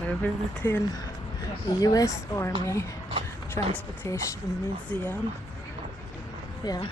We're visiting the U.S. Army Transportation Museum. Yeah.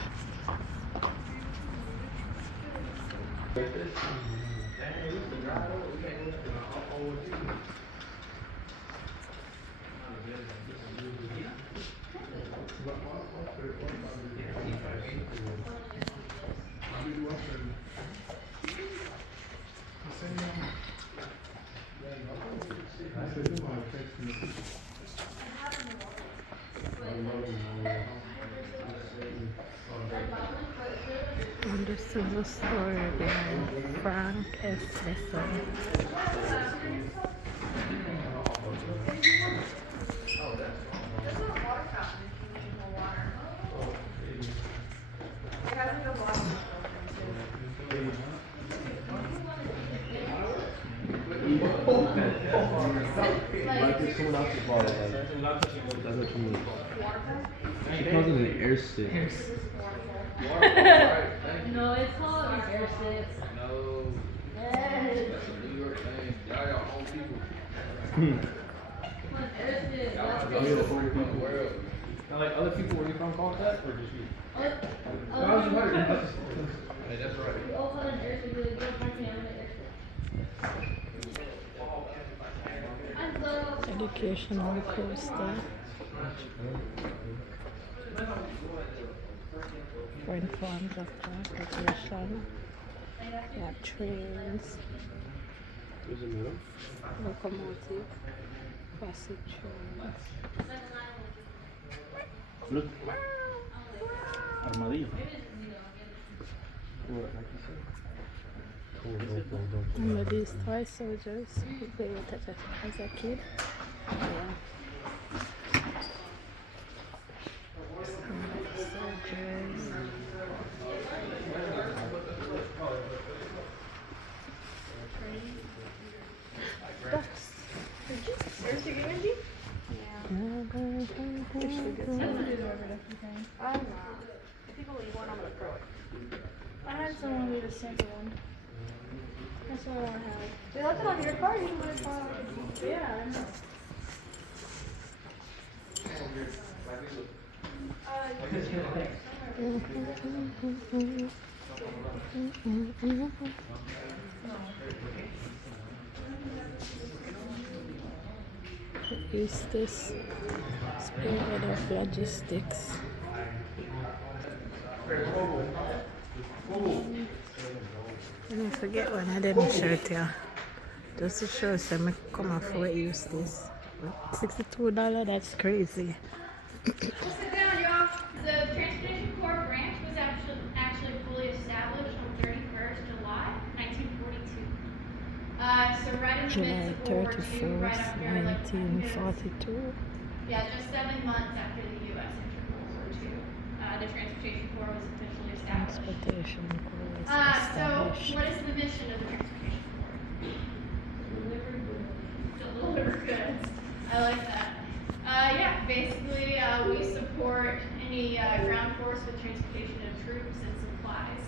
And this is the story behind Frank S. Besson. Like it's someone else's bottle. That's what you mean. She calls it an air stick. No, it's called an air stick. No. Yes. That's a New York thing. Y'all got old people. An air stick. Y'all That's want to go to the free from the world. Now, like other people where you from call it that, or just you? Hey, that's right. We all call it an air stick. Like, don't find me, I'm an air stick. Educational coaster for in forms of transportation. Yeah, trains, Is it middle? locomotive, passage trains. Look. Armadillo. What, like you said? Remember these toy soldiers who played with it as a kid? Yeah. Soldiers. Ducks. People eat one, I'm gonna throw it. I had someone leave a sample one. That's what I want to have. They left it on your car, you can put it on. Yeah, I know. Eutis, Spirit of Logistics. I don't forget one of them shirt here. Just to show some I come off for Eutis. $62, that's crazy. Sit down, y'all. The Transportation Corps branch was actually fully established on 31st July 1942. So right in the July midst of World War II, 31st, right after like 1942. yeah, just 7 months after the U.S. entered World War II, the Transportation Corps was officially established. Transportation Corps was So established. what is the mission of the Transportation Corps? Deliver goods. I like that. Yeah, basically we support any ground force with transportation of troops and supplies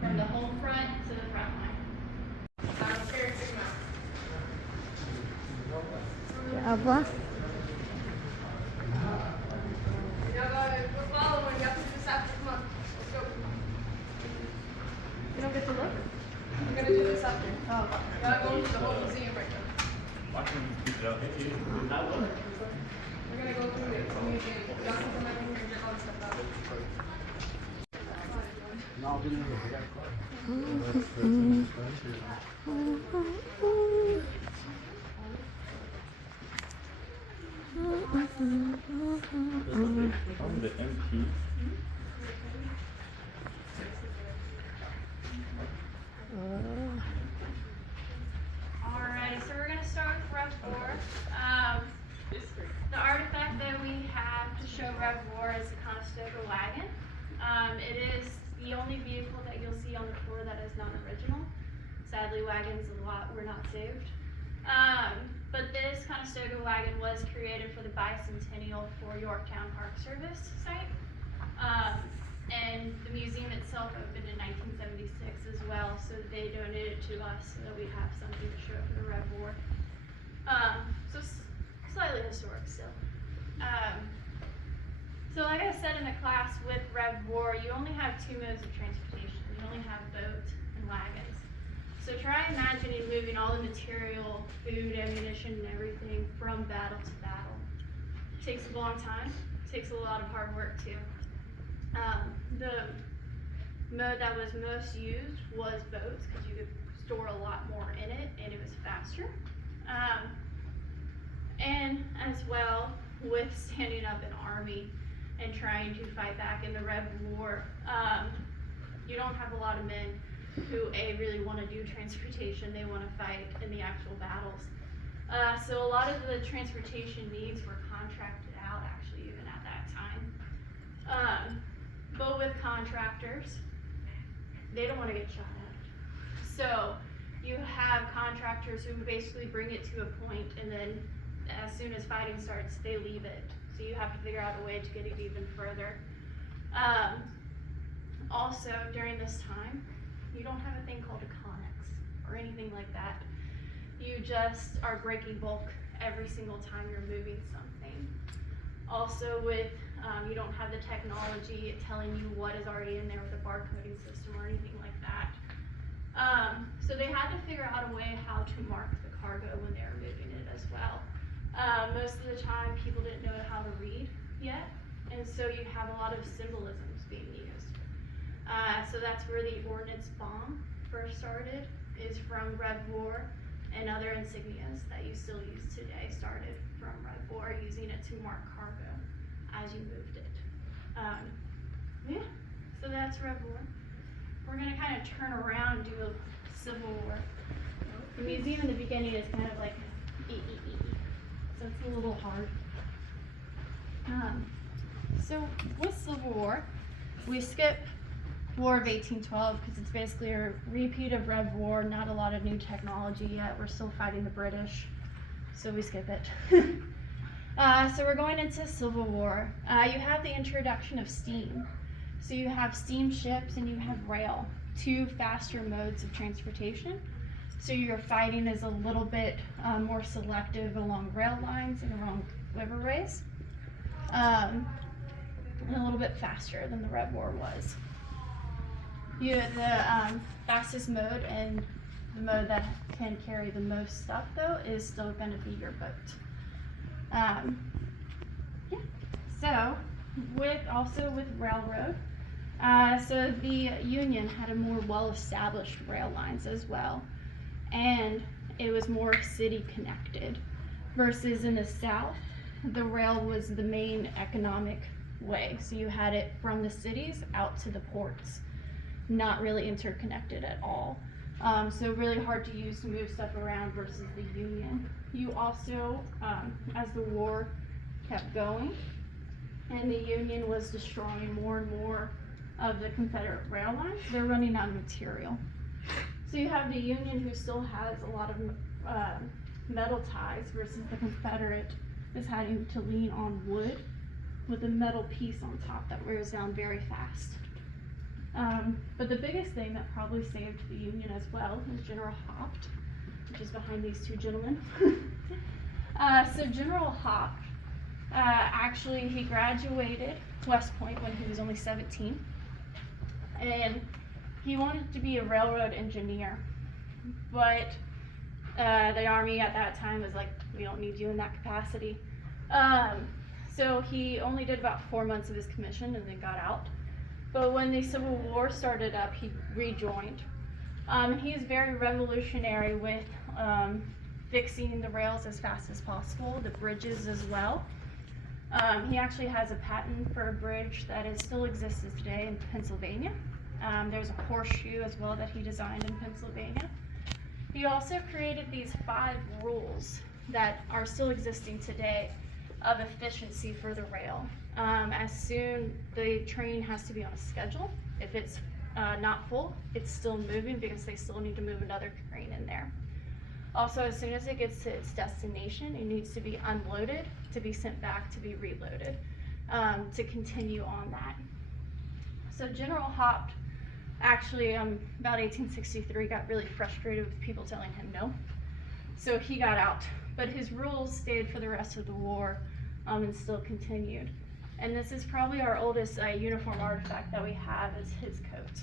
from the home front to the front line. Ava? We're following. You have to do this after. Come on. Let's go. You don't get to look? We're gonna do this after. Oh. You gotta go into the whole museum right now. We're gonna go through the museum. Y'all can come back in here and get all the stuff out. The MP. Alrighty, so we're going to start with Rev 4. The artifact that we have to show Rev 4 is the Conestoga wagon. It is the only vehicle that you'll see on the floor that is non-original. Sadly, wagons a lot were not saved. But this Conestoga wagon was created for the bicentennial for Yorktown Park Service site. And the museum itself opened in 1976 as well, so they donated it to us so that we have something to show for the Rev War. historic still. So like I said in the class with Rev War, you only have two modes of transportation. You only have boat and wagons. So try imagining moving all the material, food, ammunition, and everything from battle to battle. It takes a long time. It takes a lot of hard work too. The mode that was most used was boats because you could store a lot more in it and it was faster. And as well with standing up an army and trying to fight back in the Rev War, you don't have a lot of men who really want to do transportation. They want to fight in the actual battles. So a lot of the transportation needs were contracted out actually even at that time. But with contractors, they don't want to get shot at. So you have contractors who basically bring it to a point and then as soon as fighting starts, they leave it. So you have to figure out a way to get it even further. Also, during this time, you don't have a thing called a connex or anything like that. You just are breaking bulk every single time you're moving something. Also with, you don't have the technology telling you what is already in there with a barcoding system or anything like that. So they had to figure out a way how to mark the cargo when they were moving it as well. Most of the time people didn't know how to read yet, and so you have a lot of symbolisms being used. So that's where the ordnance bomb first started, is from Rev War, and other insignias that you still use today started from Rev War, using it to mark cargo as you moved it. Yeah, so that's Rev War. We're gonna kind of turn around and do a Civil War. The museum in the beginning is kind of like so it's a little hard. So with Civil War, we skip War of 1812 because it's basically a repeat of Rev War, not a lot of new technology yet. We're still fighting the British, so we skip it. So we're going into Civil War. You have the introduction of steam. So you have steamships and you have rail, two faster modes of transportation. So your fighting is a little bit more selective along rail lines and along riverways, and a little bit faster than the Rev War was. The fastest mode and the mode that can carry the most stuff though is still going to be your boat. Yeah. So with railroad, so the Union had a more well-established rail lines as well, and it was more city connected versus in the South, the rail was the main economic way. So you had it from the cities out to the ports, not really interconnected at all. So really hard to use to move stuff around versus the Union. You also, as the war kept going and the Union was destroying more and more of the Confederate rail lines, they're running out of material. So you have the Union who still has a lot of metal ties versus the Confederate is having to lean on wood with a metal piece on top that wears down very fast. But the biggest thing that probably saved the Union as well is General Haupt, which is behind these two gentlemen. So General Haupt, actually he graduated West Point when he was only 17, and he wanted to be a railroad engineer, but the Army at that time was like, we don't need you in that capacity. So he only did about 4 months of his commission and then got out. But when the Civil War started up, he rejoined. He is very revolutionary with fixing the rails as fast as possible, the bridges as well. He actually has a patent for a bridge that still exists today in Pennsylvania. There's a horseshoe as well that he designed in Pennsylvania. He also created these 5 rules that are still existing today of efficiency for the rail. As soon the train has to be on a schedule. If it's not full, it's still moving because they still need to move another train in there. Also, as soon as it gets to its destination, it needs to be unloaded to be sent back to be reloaded, to continue on that. So General Haupt actually, about 1863, got really frustrated with people telling him no. So he got out. but his rules stayed for the rest of the war and still continued. And this is probably our oldest uniform artifact that we have is his coat.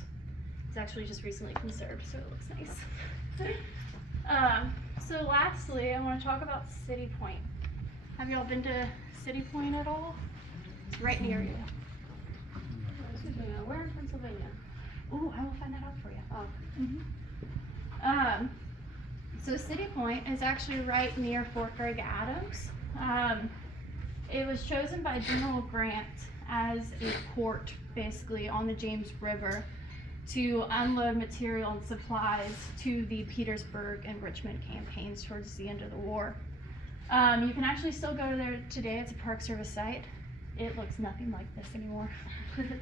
It's actually just recently conserved, so it looks nice. So lastly, I want to talk about City Point. Have y'all been to City Point at all? It's right near you. Where in Pennsylvania? Ooh, I will find that out for you. Oh. So City Point is actually right near Fort Gregg Adams. It was chosen by General Grant as a port, basically, on the James River to unload material and supplies to the Petersburg and Richmond campaigns towards the end of the war. You can actually still go there today. It's a Park Service site. It looks nothing like this anymore.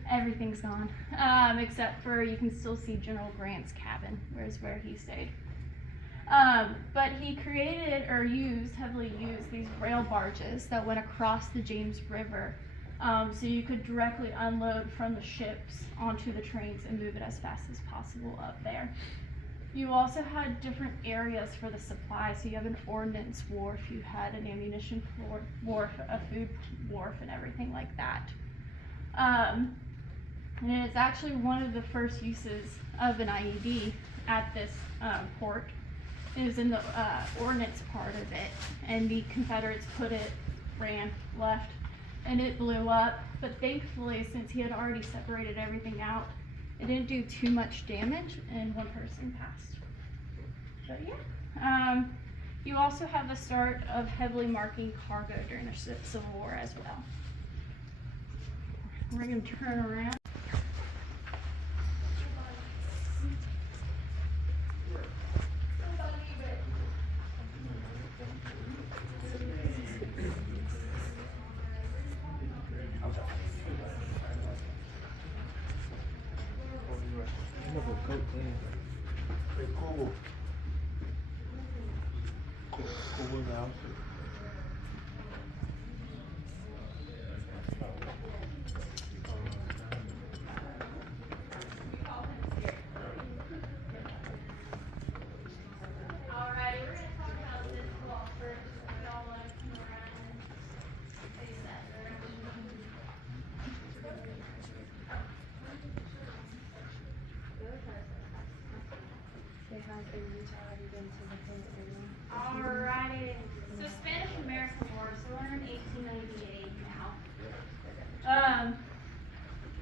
Everything's gone, except for you can still see General Grant's cabin, where he stayed. But he created or heavily used these rail barges that went across the James River, so you could directly unload from the ships onto the trains and move it as fast as possible up there. You also had different areas for the supply, so you have an ordnance wharf, you had an ammunition wharf, a food wharf, and everything like that. And it's actually one of the first uses of an IED at this port. It was in the ordnance part of it, and the Confederates ran left, and it blew up. But thankfully, since he had already separated everything out, it didn't do too much damage, and one person passed. But yeah. You also have the start of heavily marking cargo during the Civil War as well. We're going to turn around. Alrighty, so Spanish-American War, so we're in 1898 now.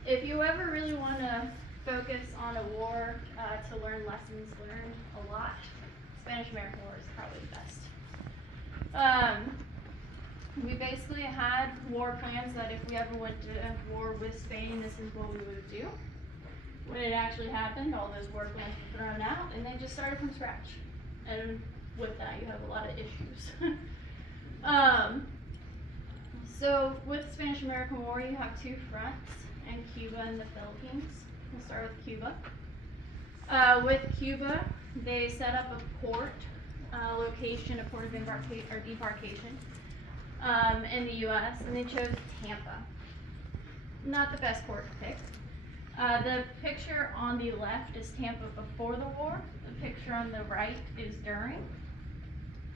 If you ever really want to focus on a war to learn lessons learned a lot, Spanish-American War is probably the best. We basically had war plans that if we ever went to war with Spain, this is what we would do. When it actually happened, all those war plans were thrown out, and they just started from scratch. And with that, you have a lot of issues. So with the Spanish-American War, you have two fronts, in Cuba and the Philippines. We'll start with Cuba. With Cuba, they set up a port location, a port of debarkation in the U.S., and they chose Tampa. Not the best port to pick. The picture on the left is Tampa before the war. The picture on the right is during.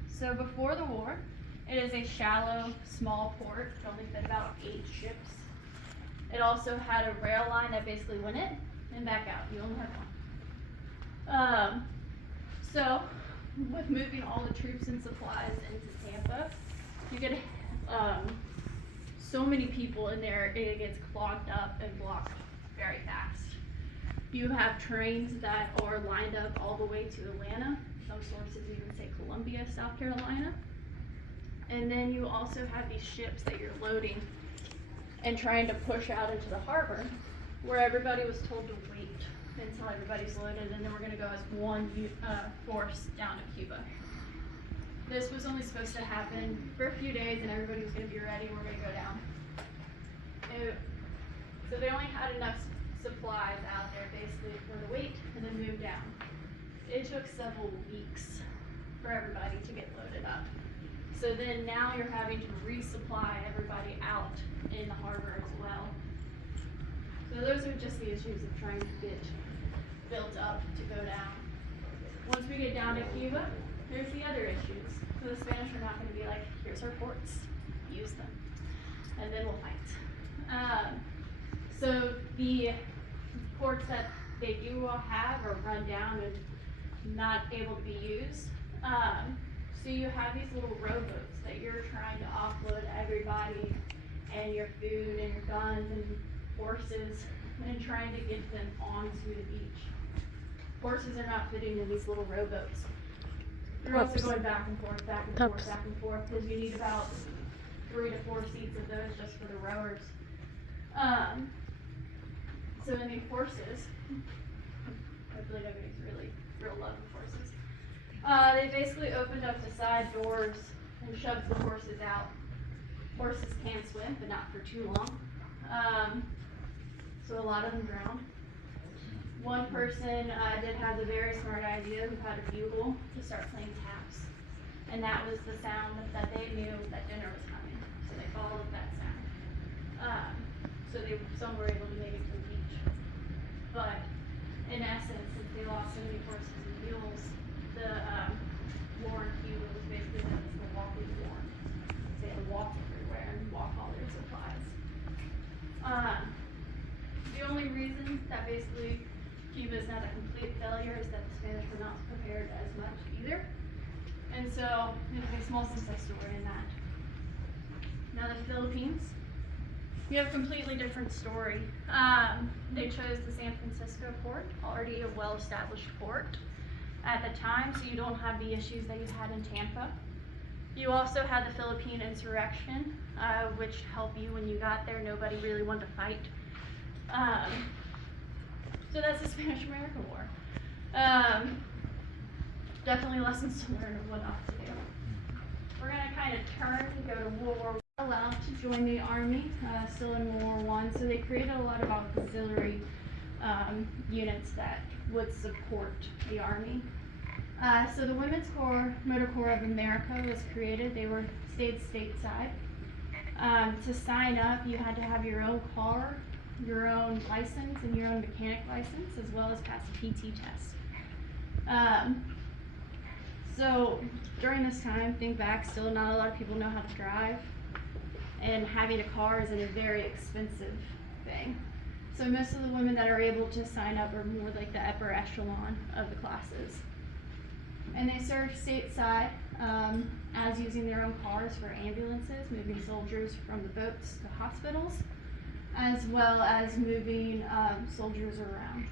So before the war, it is a shallow, small port. It only fit about 8 ships. It also had a rail line that basically went in and back out. You only had one. So with moving all the troops and supplies into Tampa, you get so many people in there, it gets clogged up and blocked very fast. You have trains that are lined up all the way to Atlanta. Some sources even say Columbia, South Carolina. And then you also have these ships that you're loading and trying to push out into the harbor, where everybody was told to wait until everybody's loaded, and then we're going to go as one force down to Cuba. This was only supposed to happen for a few days, and everybody was going to be ready. We're going to go down. So they only had enough supplies out there basically for the wait and then move down. It took several weeks for everybody to get loaded up. So then now you're having to resupply everybody out in the harbor as well. So those are just the issues of trying to get built up to go down. Once we get down to Cuba, there's the other issues. So the Spanish are not going to be like, here's our ports, use them, and then we'll fight. So the ports that they do have are run down and not able to be used. So you have these little rowboats that you're trying to offload everybody and your food and your guns and horses and trying to get them onto the beach. Horses are not fitting in these little rowboats. You're also going back and forth, back and forth, back and forth, because you need about 3 to 4 seats of those just for the rowers. So in the horses, hopefully nobody's really real love of horses. They basically opened up the side doors and shoved the horses out. Horses can swim, but not for too long. So a lot of them drowned. One person did have the very smart idea who had a bugle to start playing taps. And that was the sound that they knew that dinner was coming. So they followed that sound. So some were able to make it to the beach. But in essence, since they lost so many horses and mules, the war in Cuba was basically known as the walking war. They had to walk everywhere and walk all their supplies. The only reason that basically Cuba is not a complete failure is that the Spanish were not prepared as much either. And so there's a small success story in that. Now the Philippines, you have a completely different story. They chose the San Francisco port, already a well-established port at the time, so you don't have the issues that you had in Tampa. You also had the Philippine insurrection, which helped you when you got there. Nobody really wanted to fight. So that's the Spanish-American War. Definitely lessons to learn of what not to do. We're going to kind of turn and go to World War I. Allowed to join the army, still in World War I. So they created a lot of auxiliary units that would support the army. So the Women's Corps, Motor Corps of America was created. They stayed stateside. To sign up, you had to have your own car, your own license, and your own mechanic license, as well as pass a PT test. So during this time, think back, still not a lot of people know how to drive, and having a car is a very expensive thing. So most of the women that are able to sign up are more like the upper echelon of the classes. And they serve stateside as using their own cars for ambulances, moving soldiers from the boats to hospitals, as well as moving soldiers around.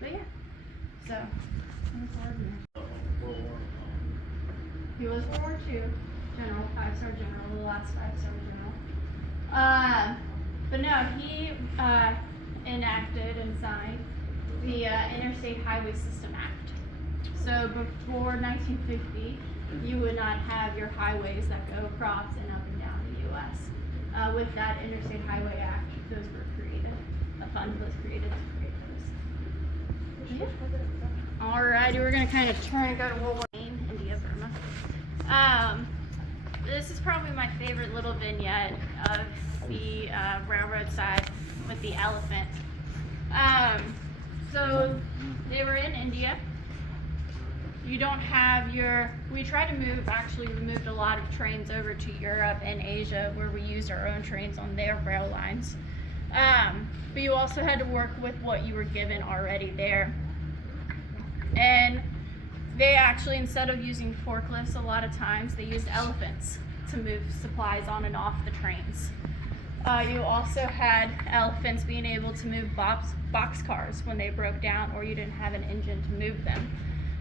But yeah, so that's our view. He was World War II general, 5-star general, the last 5-star general. But no, he enacted and signed the Interstate Highway System Act. So before 1950, you would not have your highways that go across and up and down the U.S. With that Interstate Highway Act, those were created. A fund was created to create those. Yeah. Alrighty, we're going to kind of turn and go to World War II, India, Burma. This is probably my favorite little vignette of the railroad side with the elephant. So they were in India. You don't have we tried to we moved a lot of trains over to Europe and Asia where we used our own trains on their rail lines. But you also had to work with what you were given already there. And they actually, instead of using forklifts, a lot of times they used elephants to move supplies on and off the trains. You also had elephants being able to move boxcars when they broke down or you didn't have an engine to move them.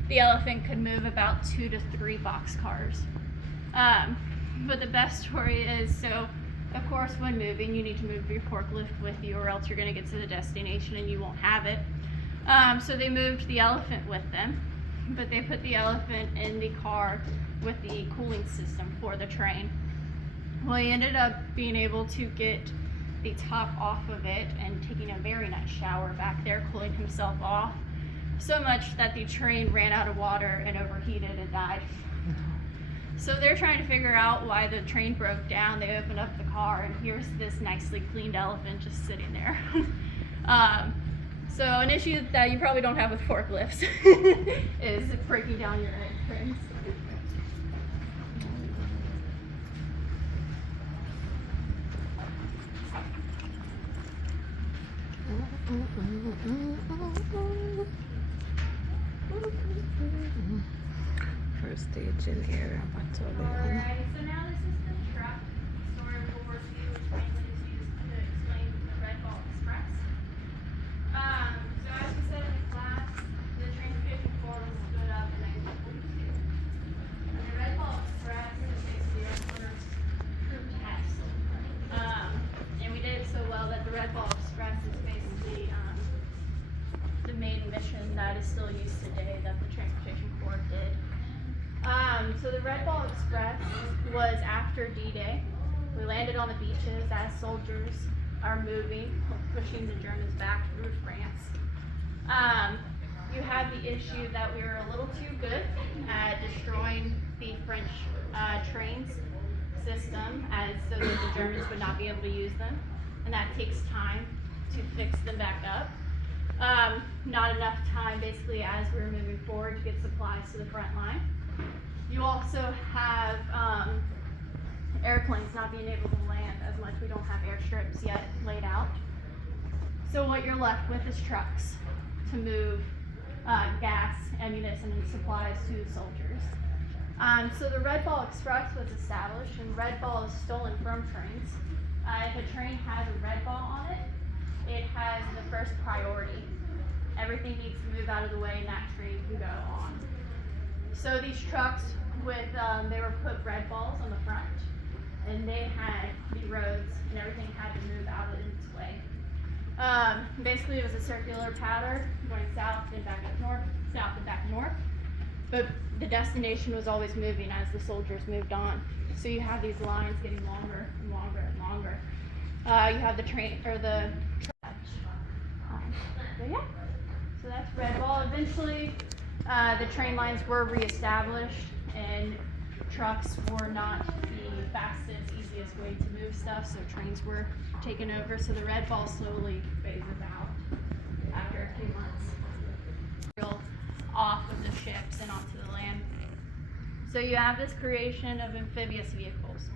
The elephant could move about 2 to 3 boxcars. But the best story is, so of course when moving you need to move your forklift with you or else you're going to get to the destination and you won't have it. So they moved the elephant with them, but they put the elephant in the car with the cooling system for the train. Well, he ended up being able to get the top off of it and taking a very nice shower back there, cooling himself off, so much that the train ran out of water and overheated and died. So they're trying to figure out why the train broke down. They opened up the car and here's this nicely cleaned elephant just sitting there. So an issue that you probably don't have with forklifts is breaking down your trains. First stage in area, Battalion. Alright, so now this is the truck. Story of World War II, which mainly is used to explain the Red Ball Express. So as we said in the class, the transportation corps was stood up in 1942. And the Red Ball Express is basically our first troop test. And we did it so well that the Red Ball Express is basically the main mission that is still used today that the transportation corps did. So the Red Ball Express was after D-Day. We landed on the beaches as soldiers are moving, pushing the Germans back through France. You had the issue that we were a little too good at destroying the French trains system so that the Germans would not be able to use them. And that takes time to fix them back up. Not enough time basically as we were moving forward to get supplies to the front line. You also have airplanes not being able to land as much. We don't have airstrips yet laid out. So what you're left with is trucks to move gas, ammunition, and supplies to the soldiers. So the Red Ball Express was established, and Red Ball is stolen from trains. If a train has a red ball on it, it has the first priority. Everything needs to move out of the way, and that train can go on. So these trucks they were put red balls on the front, and they had the roads and everything had to move out of its way. Basically it was a circular pattern going south and back up north, south and back north. But the destination was always moving as the soldiers moved on. So you have these lines getting longer and longer and longer. You have the train or the but yeah. So that's Red Ball. Eventually the train lines were reestablished, and trucks were not the fastest, easiest way to move stuff, so trains were taken over. So the Red Ball slowly phases out after a few months. Off of the ships and onto the land. So you have this creation of amphibious vehicles,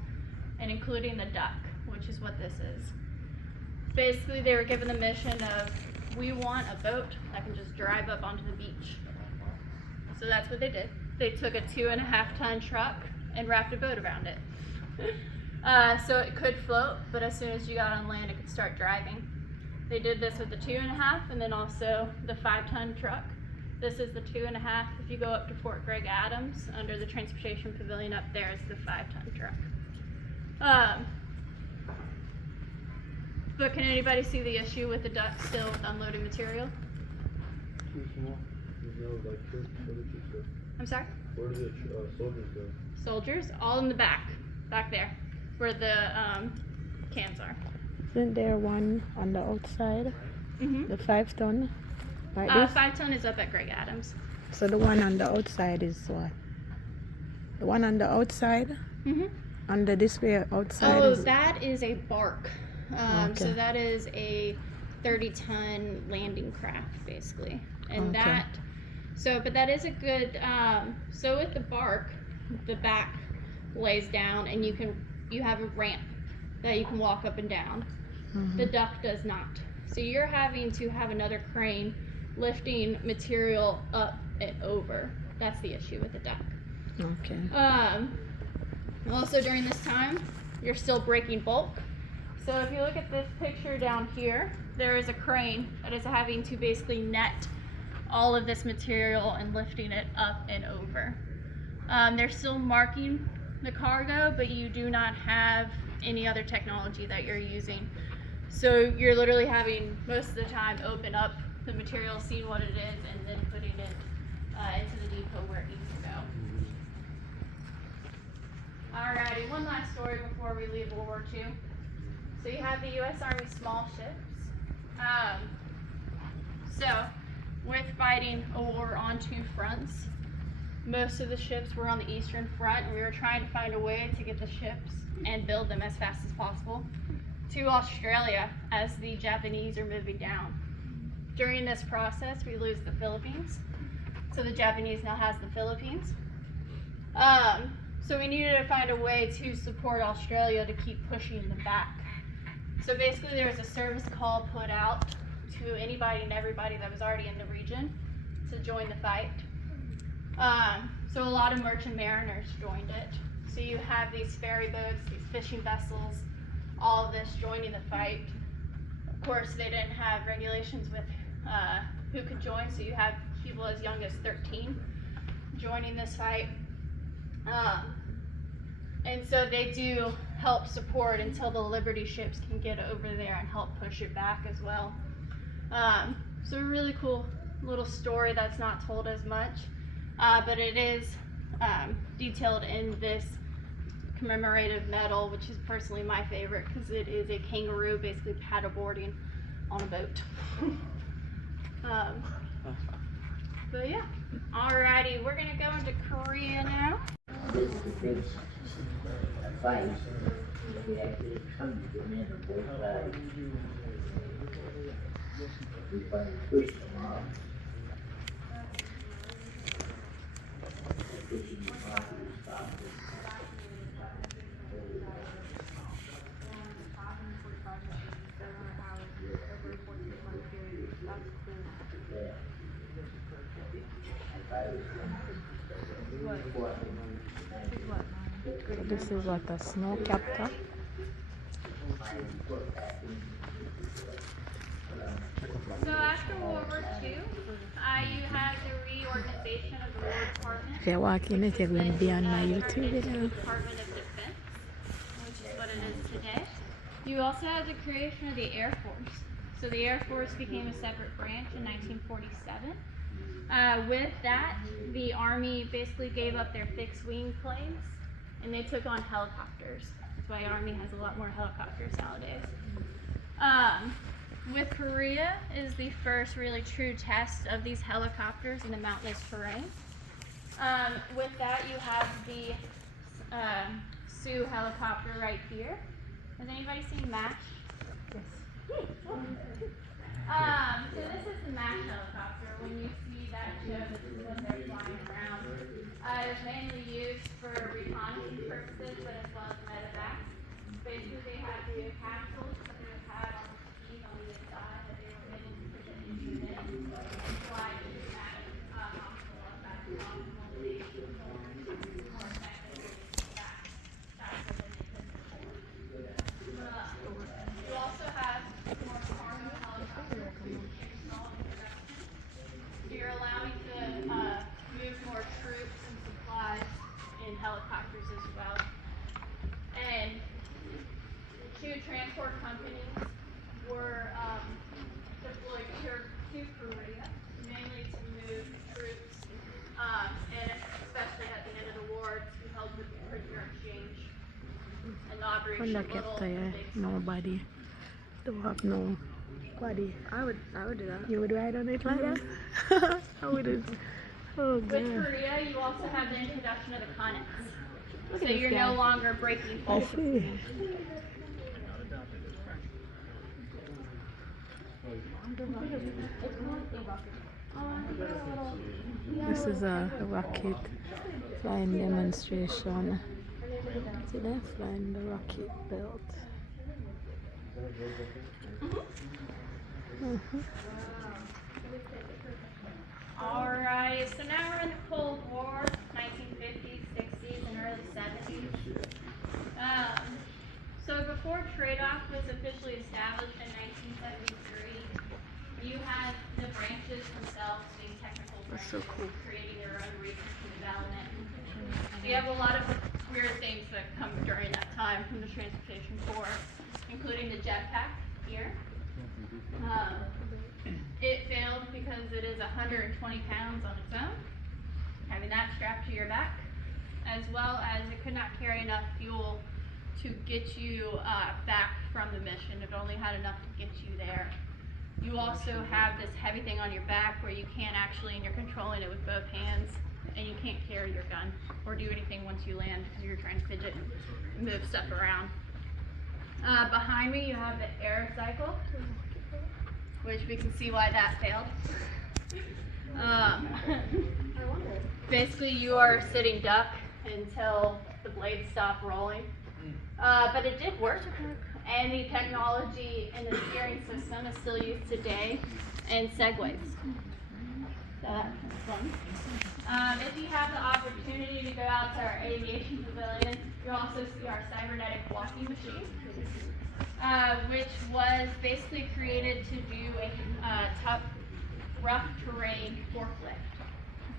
and including the duck, which is what this is. Basically, they were given the mission of, we want a boat that can just drive up onto the beach. So that's what they did. They took a 2.5-ton truck and wrapped a boat around it. So it could float, but as soon as you got on land, it could start driving. They did this with the 2.5 and then also the 5-ton truck. This is the 2.5. If you go up to Fort Greg Adams, under the transportation pavilion up there is the 5-ton truck. But can anybody see the issue with the duck still with unloading material? Too small. There's no like troops. Where did you go? I'm sorry? Where did the soldiers go? Soldiers, all in the back there, where the cans are. Isn't there one on the outside? Mm-hmm. The 5-ton? Like this? 5-ton is up at Greg Adams. So the one on the outside is what? The one on the outside? Mm-hmm. On the display outside? Oh, that is a bark. Okay. So that is a 30-ton landing craft, basically. And Okay. but that is a good, so with the bark, the back lays down and you have a ramp that you can walk up and down. Mm-hmm. The duck does not. So you're having to have another crane lifting material up and over. That's the issue with the duck. Okay. Also during this time, you're still breaking bulk. So if you look at this picture down here, there is a crane that is having to basically net all of this material and lifting it up and over. They're still marking the cargo, but you do not have any other technology that you're using. So you're literally having, most of the time, open up the material, seeing what it is, and then putting it into the depot where it needs to go. Alrighty, one last story before we leave World War II. So you have the U.S. Army small ships. So, with fighting a war on two fronts, most of the ships were on the eastern front, and we were trying to find a way to get the ships and build them as fast as possible to Australia as the Japanese are moving down. During this process, we lose the Philippines. So the Japanese now has the Philippines. So we needed to find a way to support Australia to keep pushing them back. So basically there was a service call put out to anybody and everybody that was already in the region to join the fight. So a lot of merchant mariners joined it. So you have these ferry boats, these fishing vessels, all of this joining the fight. Of course, they didn't have regulations with who could join, so you have people as young as 13 joining this fight. And so they do help support until the Liberty ships can get over there and help push it back as well. So a really cool little story that's not told as much, but it is detailed in this commemorative medal, which is personally my favorite because it is a kangaroo basically paddleboarding on a boat. But yeah, alrighty, we're gonna go into Korea now. This is a big fight. We actually come to the men on both sides. We finally pushed them off. Pushing them off, we stopped them. Yeah. This is what a snow captor. So after World War II, you had the reorganization of the War Department. If you're walking it, you're going to be on my YouTube video. Department of Defense, which is what it is today. You also had the creation of the Air Force. So the Air Force became a separate branch in 1947. With that, the Army basically gave up their fixed wing planes and they took on helicopters. That's why Army has a lot more helicopters nowadays. With Korea is the first really true test of these helicopters in the mountainous terrain. With that, you have the Sioux helicopter right here. Has anybody seen MASH? Yes. So this is the MASH helicopter. When you see that show, this is what they're flying around. It's mainly used for reconnaissance purposes, but as well as medevac. Basically, they have the capsules that they would have on the skis on the inside that they were able to put the engine in and fly to the hospital at that optimal station more effectively. That's what they did before. You also have more cargo helicopters installed in production. You're allowing to move more troops and supplies in helicopters as well. And two transport companies were deployed here to Korea, mainly to move troops, and especially at the end of the war to help with the prisoner exchange and the Operation Honda Little captor, and yeah. Big. Nobody. Don't have no body. I would do that. You would ride on it like that? I wouldn't. Oh, With God. Korea, you also have the introduction of the connets. Look So at this you're guy. no longer breaking I poles. see. This is a rocket flying demonstration. See that? Flying the rocket belt. Alright, so now we're in the Cold War, 1950s, 60s, and early 70s. So before trade-off was officially established in 1973, you had the branches themselves being technical branches, so cool. creating their own research and development. So you have a lot of weird things that come during that time from the Transportation Corps, including the jetpack here. It failed because it is 120 pounds on its own, having that strapped to your back, as well as it could not carry enough fuel to get you back from the mission. It only had enough to get you there. You also have this heavy thing on your back where you can't actually, and you're controlling it with both hands, and you can't carry your gun or do anything once you land because you're trying to fidget and move stuff around. Behind me you have the air cycle, which we can see why that failed. Basically you are sitting duck until the blades stop rolling. But it did work. and the technology in the steering system is still used today in segways. So that's fun. If you have the opportunity to go out to our aviation pavilion, you'll also see our cybernetic walking machine, which was basically created to do a tough, rough terrain forklift.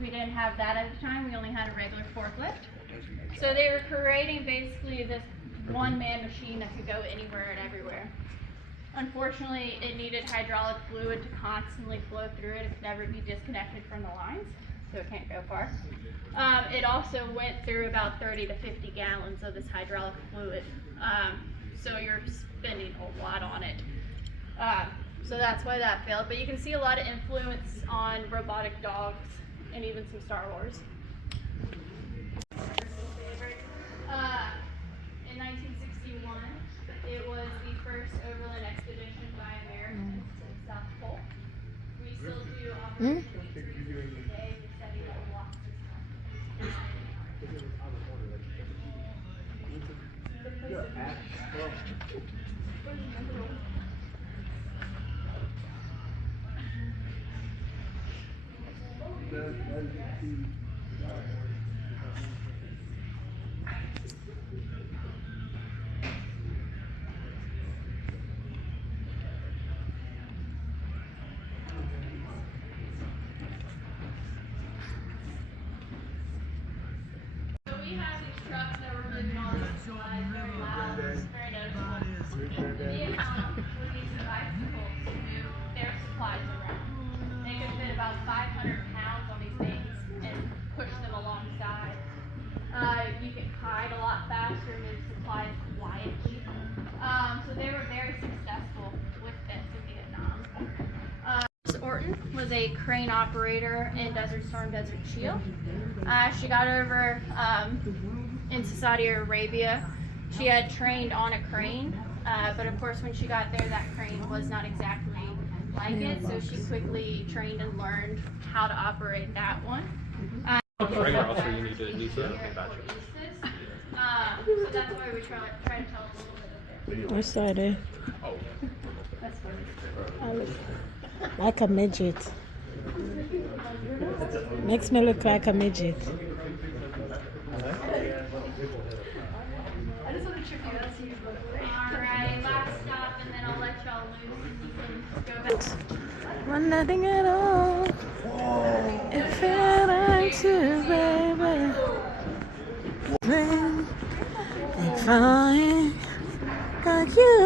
We didn't have that at the time, we only had a regular forklift. So they were creating basically this one-man machine that could go anywhere and everywhere. Unfortunately, it needed hydraulic fluid to constantly flow through it. It could never be disconnected from the lines, so it can't go far. It also went through about 30 to 50 gallons of this hydraulic fluid, so you're spending a lot on it. So that's why that failed. But you can see a lot of influence on robotic dogs and even some Star Wars. In 1961, it was the first overland expedition by Americans to the South Pole. We still do operations today to study the block system. So we have these trucks that were moving all the supplies, very loud, very noticeable. The Vietnam were using bicycles to move their supplies around. They could fit about 500 pounds on these things and push them alongside. You could hide a lot faster, move supplies quietly. So they were very successful with this in Vietnam. Orton was a crane operator in Desert Storm, Desert Shield. She got over into Saudi Arabia. She had trained on a crane, but of course when she got there, that crane was not exactly like it, so she quickly trained and learned how to operate that one. Also, you need to Eutis. So that's why we try to tell a little bit of this. I saw it. That's funny. I look like a midget. Makes me look like a midget. I just want to trip you out so you go away. Alright, last stop and then I'll let y'all loose and you can go back. Want nothing at all. If it ain't you, baby. Then they find like you.